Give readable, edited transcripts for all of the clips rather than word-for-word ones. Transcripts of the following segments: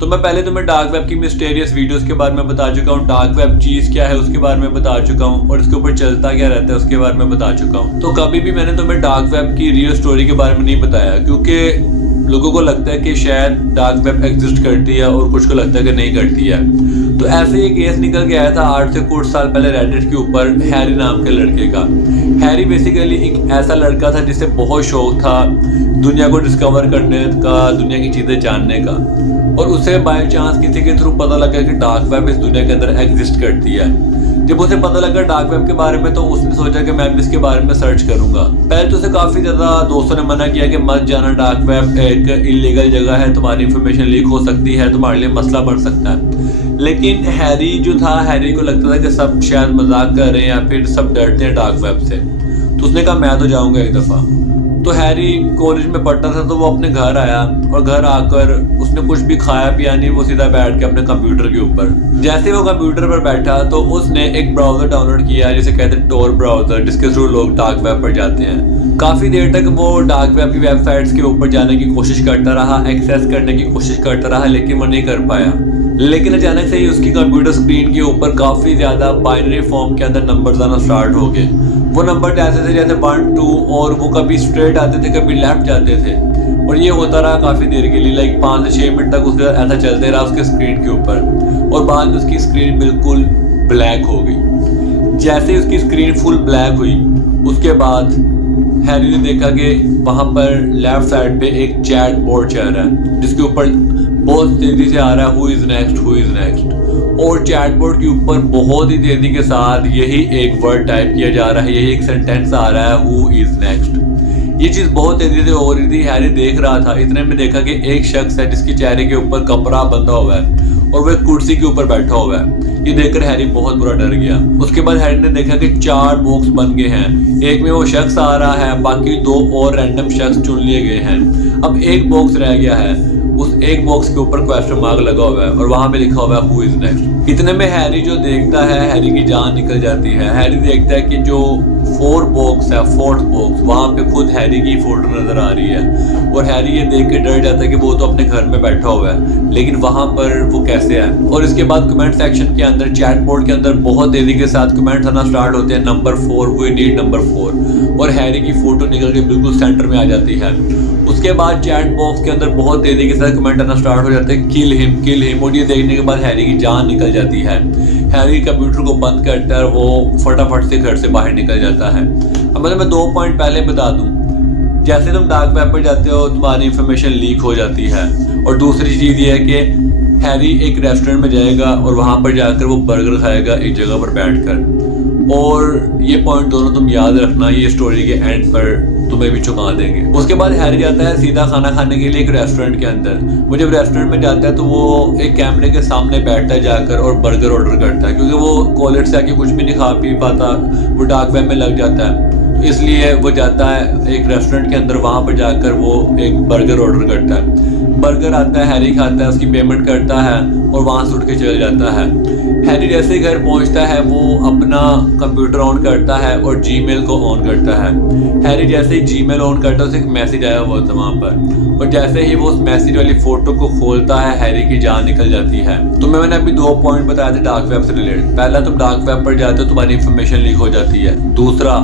तो मैं पहले तुम्हें डार्क वेब की मिस्टीरियस वीडियोस के बारे में बता चुका हूँ, डार्क वेब चीज़ क्या है उसके बारे में बता चुका हूँ और इसके ऊपर चलता क्या रहता है उसके बारे में बता चुका हूँ। तो कभी भी मैंने तुम्हें डार्क वेब की रियल स्टोरी के बारे में नहीं बताया, क्योंकि लोगों को लगता है कि शायद डार्क वेब एग्जिस्ट करती है और कुछ को लगता है कि नहीं करती है। तो ऐसे ही केस निकल के आया था 8 से कुछ साल पहले रेडिट के ऊपर हैरी नाम के लड़के का। हैरी बेसिकली एक ऐसा लड़का था जिसे बहुत शौक था दुनिया को डिस्कवर करने का, दुनिया की चीज़ें जानने का, और उसे बाय चांस किसी के थ्रू पता लगा कि डार्क वेब इस दुनिया के अंदर एग्जिस्ट करती है। जब उसे पता लगा डार्क वेब के बारे में तो उसने सोचा कि मैं भी इसके बारे में सर्च करूंगा। पहले तो उसे काफ़ी ज़्यादा दोस्तों ने मना किया कि मत जाना, डार्क वेब एक इलीगल जगह है, तुम्हारी इंफॉर्मेशन लीक हो सकती है, तुम्हारे लिए मसला बढ़ सकता है। लेकिन हैरी जो था, हैरी को लगता था कि सब शायद मजाक कर रहे हैं या फिर सब डरते हैं डार्क वेब से। तो उसने कहा मैं तो जाऊँगा एक दफ़ा। तो हैरी कॉलेज में पढ़ता था तो वो अपने घर आया और घर आकर उसने कुछ भी खाया पिया नहीं, वो सीधा बैठ के अपने कंप्यूटर के ऊपर। जैसे वो कंप्यूटर पर बैठा तो उसने एक ब्राउज़र डाउनलोड किया जिसे कहते हैं टोर ब्राउज़र, जिसके थ्रू लोग डार्क वेब पर जाते हैं। काफ़ी देर तक वो डार्क वेब की वेबसाइट्स के ऊपर जाने की कोशिश करता रहा, एक्सेस करने की कोशिश करता रहा, लेकिन वो नहीं कर पाया। लेकिन अचानक से ही उसकी कंप्यूटर स्क्रीन के ऊपर काफ़ी ज़्यादा बाइनरी फॉर्म के अंदर नंबर्स आना स्टार्ट हो गए। वो नंबर ऐसे थे जैसे 1, 2 और वो कभी स्ट्रेट आते थे कभी लेफ्ट जाते थे, और ये होता रहा काफ़ी देर के लिए, लाइक 5 से 6 मिनट तक उसके ऐसा चलते रहा उसके स्क्रीन के ऊपर। और बाद में उसकी स्क्रीन बिल्कुल ब्लैक हो गई। जैसे ही उसकी स्क्रीन फुल ब्लैक हुई उसके बाद हैरी ने देखा कि वहाँ पर लेफ्ट साइड पे एक चैट बोर्ड चल रहा है जिसके ऊपर बहुत तेज़ी से आ रहा है who is next, who is next. और चैट बोर्ड के ऊपर बहुत ही तेज़ी के साथ यही एक वर्ड टाइप किया जा रहा है, यही एक सेंटेंस आ रहा है हु इज़ नेक्स्ट। ये चीज़ बहुत तेज़ी से हो रही थी, हैरी देख रहा था। इतने में देखा कि एक शख्स है जिसके चेहरे के ऊपर कपड़ा बंधा हुआ है और वह कुर्सी के ऊपर बैठा हुआ है। ये देखकर हैरी बहुत बुरा डर गया। उसके बाद हैरी ने देखा कि 4 बॉक्स बन गए हैं, एक में वो शख्स आ रहा है, बाकी 2 और रैंडम शख्स चुन लिए गए हैं। अब एक बॉक्स रह गया है, उस एक बॉक्स के ऊपर क्वेश्चन मार्क लगा हुआ है और वहां पे लिखा हुआ है हु इज नेक्स्ट। इतने में हैरी जो देखता है, हैरी की जान निकल जाती है। हैरी देखता है कि जो 4 बॉक्स है, 4th बॉक्स, वहां पे खुद हैरी की फोटो नजर आ रही है और हैरी ये देख के डर जाता है कि वो तो अपने घर में बैठा हुआ है, लेकिन वहां पर वो कैसे है। और इसके बाद कमेंट सेक्शन के अंदर, चैट बोर्ड के अंदर बहुत तेजी के साथ कमेंट्स आना स्टार्ट होते हैं, नंबर 4, वी नीड नंबर 4, और हैरी की फोटो निकल के बिल्कुल सेंटर में आ जाती है। उसके बाद चैट बॉक्स के अंदर बहुत तेजी के साथ कमेंट आना स्टार्ट हो जाते हैं किल हिम, किल हिम, और ये देखने के बाद हैरी की जान निकल जाती है। हैरी कंप्यूटर को बंद करता है और वो फटाफट से घर से बाहर निकल जाता है। अब मैं 2 पॉइंट पहले बता दूं, जैसे तुम डार्क वेब पर जाते हो तुम्हारी इंफॉर्मेशन लीक हो जाती है, और दूसरी चीज़ ये है कि हैरी एक रेस्टोरेंट में जाएगा और वहाँ पर जाकर वो बर्गर खाएगा एक जगह पर बैठकर। और ये पॉइंट दोनों तुम याद रखना, ये स्टोरी के एंड पर तुम्हें भी चुका देंगे। उसके बाद हैरी जाता है सीधा खाना खाने के लिए एक रेस्टोरेंट के अंदर। वो जब रेस्टोरेंट में जाता है तो वो एक कैमरे के सामने बैठता है जाकर और बर्गर ऑर्डर करता है, क्योंकि वो कॉलेज से आके कुछ भी नहीं खा पी पाता, वो डार्क वेब में लग जाता है। इसलिए वो जाता है एक रेस्टोरेंट के अंदर, वहाँ पर जाकर वो एक बर्गर ऑर्डर करता है। बर्गर आता है, हैरी खाता है, उसकी पेमेंट करता है और वहाँ से उठ के चल जाता है। हैरी जैसे ही घर पहुँचता है वो अपना कंप्यूटर ऑन करता है और जीमेल को ऑन करता है। हैरी जैसे ही जीमेल ऑन करता है उसे एक मैसेज आया हुआ था वहाँ पर, और जैसे ही वो उस मैसेज वाली फ़ोटो को खोलता है हैरी की जान निकल जाती है। तो मैंने अभी 2 पॉइंट बताए थे डार्क वेब से रिलेटेड। पहला, तुम डार्क वेब पर जाते हो तुम्हारी इंफॉर्मेशन लीक हो जाती है। दूसरा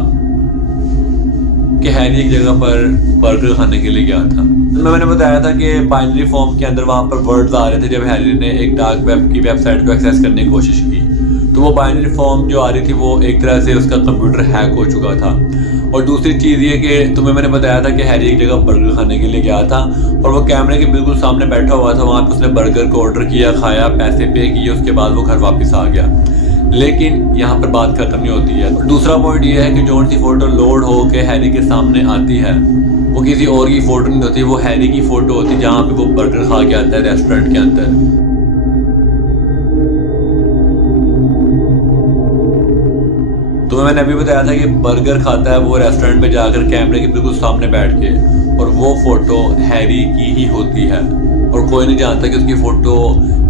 कि हैरी एक जगह पर बर्गर खाने के लिए गया था। मैंने बताया था कि बाइनरी फॉर्म के अंदर वहाँ पर वर्ड्स आ रहे थे जब हैरी ने एक डार्क वेब की वेबसाइट को एक्सेस करने की कोशिश की। तो वो बाइनरी फॉर्म जो आ रही थी वो एक तरह से उसका कंप्यूटर हैक हो चुका था। और दूसरी चीज़ ये कि तुम्हें मैंने बताया था कि हैरी एक जगह बर्गर खाने के लिए गया था और वो कैमरे के बिल्कुल सामने बैठा हुआ था। वहाँ पर उसने बर्गर को ऑर्डर किया, खाया, पैसे पे किए, उसके बाद वो घर वापस आ गया। लेकिन यहाँ पर बात खत्म नहीं होती है। दूसरा पॉइंट ये है कि जो सी फोटो लोड हो के हैरी के सामने आती है वो किसी और की फोटो नहीं होती, वो हैरी की फोटो होती है जहाँ पे वो बर्गर खा के आता है रेस्टोरेंट के अंदर। तो मैंने अभी बताया था कि बर्गर खाता है वो रेस्टोरेंट में जाकर कैमरे के बिल्कुल सामने बैठ के, और वो फोटो हैरी की ही होती है और कोई नहीं जानता कि उसकी फोटो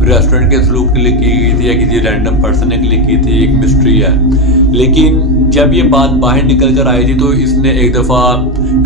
रेस्टोरेंट के थ्रू क्लिक की गई थी या किसी रैंडम पर्सन ने क्लिक की थी। एक मिस्ट्री है। लेकिन जब ये बात बाहर निकल कर आई थी तो इसने एक दफ़ा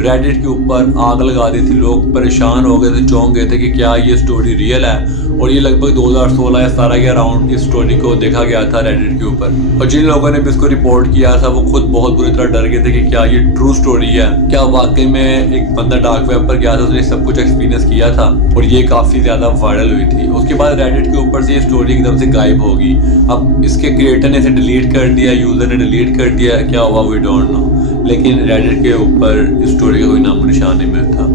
रेडिट के ऊपर आग लगा दी थी। लोग परेशान हो गए थे, चौंक गए थे कि क्या ये स्टोरी रियल है। और ये लगभग 2016 या 17 के अराउंड इस स्टोरी को देखा गया था रेडिट के ऊपर। और जिन लोगों ने भी इसको रिपोर्ट किया था वो खुद बहुत बुरी तरह डर गए थे कि क्या ये ट्रू स्टोरी है, क्या वाकई में एक बंदा डार्क वेब पर गया था, उसने सब कुछ एक्सपीरियंस किया था। और ये काफ़ी ज़्यादा वायरल हुई थी। उसके बाद रेडिट के ऊपर से ये स्टोरी एकदम से गायब होगी। अब इसके क्रिएटर ने इसे डिलीट कर दिया, यूज़र ने डिलीट कर दिया, क्या हुआ वी डोंट नो। लेकिन रेडिट के ऊपर इस स्टोरी का कोई नामो निशान नहीं मिलता।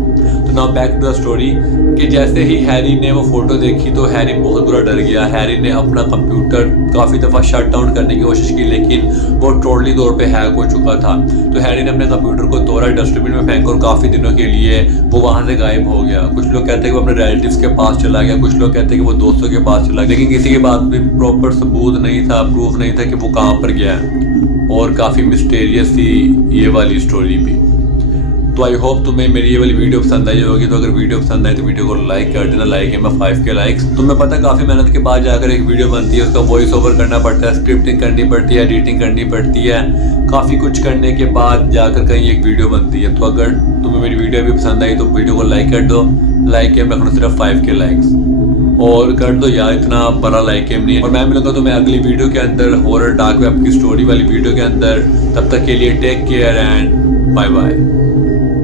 तो now back to the story कि जैसे ही हैरी ने वो फ़ोटो देखी तो हैरी बहुत बुरा डर गया। हैरी ने अपना कंप्यूटर काफ़ी दफ़ा शट डाउन करने की कोशिश की, लेकिन वो टोटली तौर पे हैक हो चुका था। तो हैरी ने अपने कंप्यूटर को तोड़ा, डस्टबिन में फेंका और काफ़ी दिनों के लिए वो वहाँ से गायब हो गया। कुछ लोग कहते हैं कि वो अपने रिलेटिव्स के पास चला गया, कुछ लोग कहते हैं कि वो दोस्तों के पास चला गया, लेकिन किसी के पास भी प्रॉपर सबूत नहीं था, प्रूफ नहीं था कि वो कहाँ पर गया है। और काफ़ी मिस्टीरियस थी ये वाली स्टोरी भी। तो आई होप तुम्हें मेरी ये वाली वीडियो पसंद आई होगी। तो अगर वीडियो पसंद आए तो वीडियो को लाइक कर देना। लाइक है मैं 5 के लाइक्स। तुम्हें पता है काफ़ी मेहनत के बाद जाकर एक वीडियो बनती है, उसका वॉइस ओवर करना पड़ता है, स्क्रिप्टिंग करनी पड़ती है, एडिटिंग करनी पड़ती है, काफ़ी कुछ करने के बाद जाकर कहीं एक वीडियो बनती है। तो अगर तुम्हें मेरी वीडियो भी पसंद आई तो वीडियो को लाइक कर दो। लाइक है मैं रखना सिर्फ 5 के लाइक्स और कर दो यार, इतना बड़ा लाइक है नहीं। और मैं मिलूंगा तुम्हें अगली वीडियो के अंदर हॉरर डार्क वेब की स्टोरी वाली वीडियो के अंदर। तब तक के लिए take care and bye bye.